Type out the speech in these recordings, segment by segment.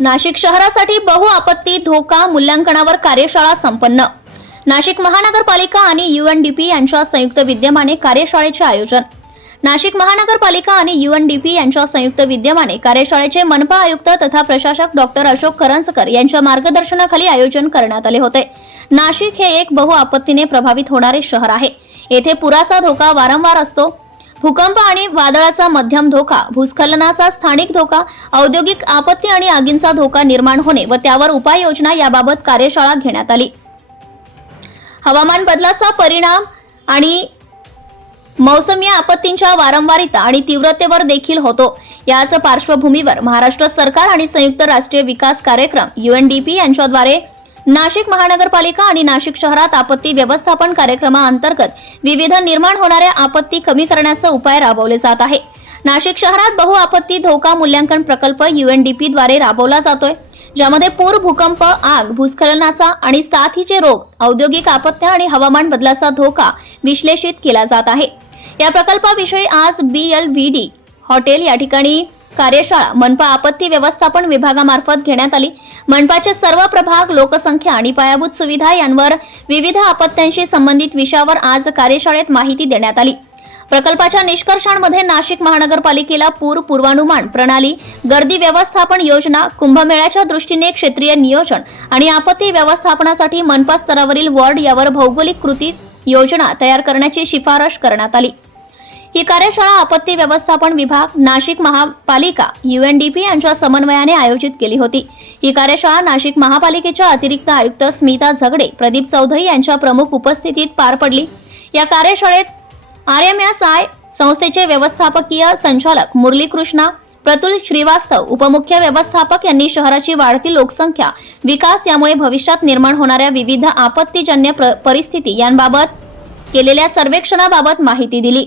नाशिक शहरासाठी बहुआपत्ती धोका मूल्यांकनावर कार्यशाळा संपन्न. नाशिक महानगरपालिका आणि युएनडीपी यांच्या संयुक्त विद्यमाने कार्यशाळेचे आयोजन. नाशिक महानगरपालिका आणि युएनडीपी यांच्या संयुक्त विद्यमाने कार्यशाळेचे मनपा आयुक्त तथा प्रशासक डॉक्टर अशोक करंजकर यांच्या मार्गदर्शनाखाली आयोजन करण्यात आले होते. नाशिक हे एक बहुआपत्तीने प्रभावित होणारे शहर आहे. येथे पुराचा धोका वारंवार असतो. भूकंप आणि वादळाचा मध्यम धोका भूस्खलनाचा स्थानिक धोका औद्योगिक आपत्ती आणि आगींचा धोका निर्माण होणे व त्यावर उपाययोजना याबाबत कार्यशाळा घेण्यात आली. हवामान बदलाचा परिणाम आणि मौसमी आपत्तींच्या वारंवारिता आणि तीव्रतेवर देखील होतो. याच पार्श्वभूमीवर महाराष्ट्र सरकार आणि संयुक्त राष्ट्रीय विकास कार्यक्रम युएनडीपी यांच्याद्वारे नाशिक महानगरपालिका आणि नाशिक शहरात आपत्ती व्यवस्थापन कार्यक्रमाअंतर्गत विविध निर्माण होणाऱ्या आपत्ती कमी करण्याचा उपाय राबवले जात आहे. नाशिक शहरात बहु आपत्ती धोका मूल्यांकन प्रकल्प युएनडीपी द्वारे राबवला जातोय. ज्यामध्ये पूर भूकंप आग भूस्खलनाचा आणि साथीचे रोग औद्योगिक आपत्त्या आणि हवामान बदलाचा धोका विश्लेषित केला जात आहे. या प्रकल्पाविषयी आज B L V D hotel या ठिकाणी कार्यशाळा मनपा आपत्ती व्यवस्थापन विभागामार्फत घेण्यात आली. मनपाचे सर्व प्रभाग लोकसंख्या आणि पायाभूत सुविधा यांवर विविध आपत्त्यांशी संबंधित विषयावर आज कार्यशाळेत माहिती देण्यात आली. प्रकल्पाच्या निष्कर्षांमध्ये नाशिक महानगरपालिकेला पूर पूर्वानुमान प्रणाली गर्दी व्यवस्थापन योजना कुंभमेळ्याच्या दृष्टीने क्षेत्रीय नियोजन आणि आपत्ती व्यवस्थापनासाठी मनपा स्तरावरील वॉर्ड यावर भौगोलिक कृती योजना तयार करण्याची शिफारस करण्यात आली. ही कार्यशाळा आपत्ती व्यवस्थापन विभाग नाशिक महापालिका युएनडीपी यांच्या समन्वयाने आयोजित केली होती. ही कार्यशाळा नाशिक महापालिकेच्या अतिरिक्त आयुक्त स्मिता झगडे प्रदीप चौधरी यांच्या प्रमुख उपस्थितीत पार पडली. या कार्यशाळेत आर एम एस आय संस्थेचे व्यवस्थापकीय संचालक मुरली कृष्णा प्रतुल श्रीवास्तव उपमुख्य व्यवस्थापक यांनी शहराची वाढती लोकसंख्या विकास यामुळे भविष्यात निर्माण होणाऱ्या विविध आपत्तीजन्य परिस्थिती यांबाबत केलेल्या सर्वेक्षणाबाबत माहिती दिली.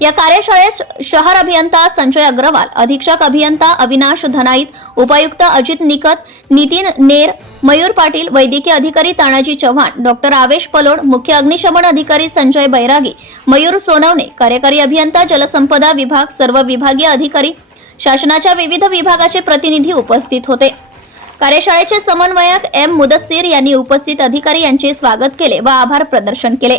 या कार्यशाळेत शहर अभियंता संजय अग्रवाल अधीक्षक अभियंता अविनाश धनाईत उपायुक्त अजित निकत नितीन नेर मयूर पाटील वैद्यकीय अधिकारी तानाजी चव्हाण डॉक्टर आवेश पलोड मुख्य अग्निशमन अधिकारी संजय बैरागी मयूर सोनवणे कार्यकारी अभियंता जलसंपदा विभाग सर्व विभागीय अधिकारी शासनाच्या विविध विभागाचे प्रतिनिधी उपस्थित होते. कार्यशाळेचे समन्वयक एम मुदस्सीर यांनी उपस्थित अधिकारी यांचे स्वागत केले व आभार प्रदर्शन केले.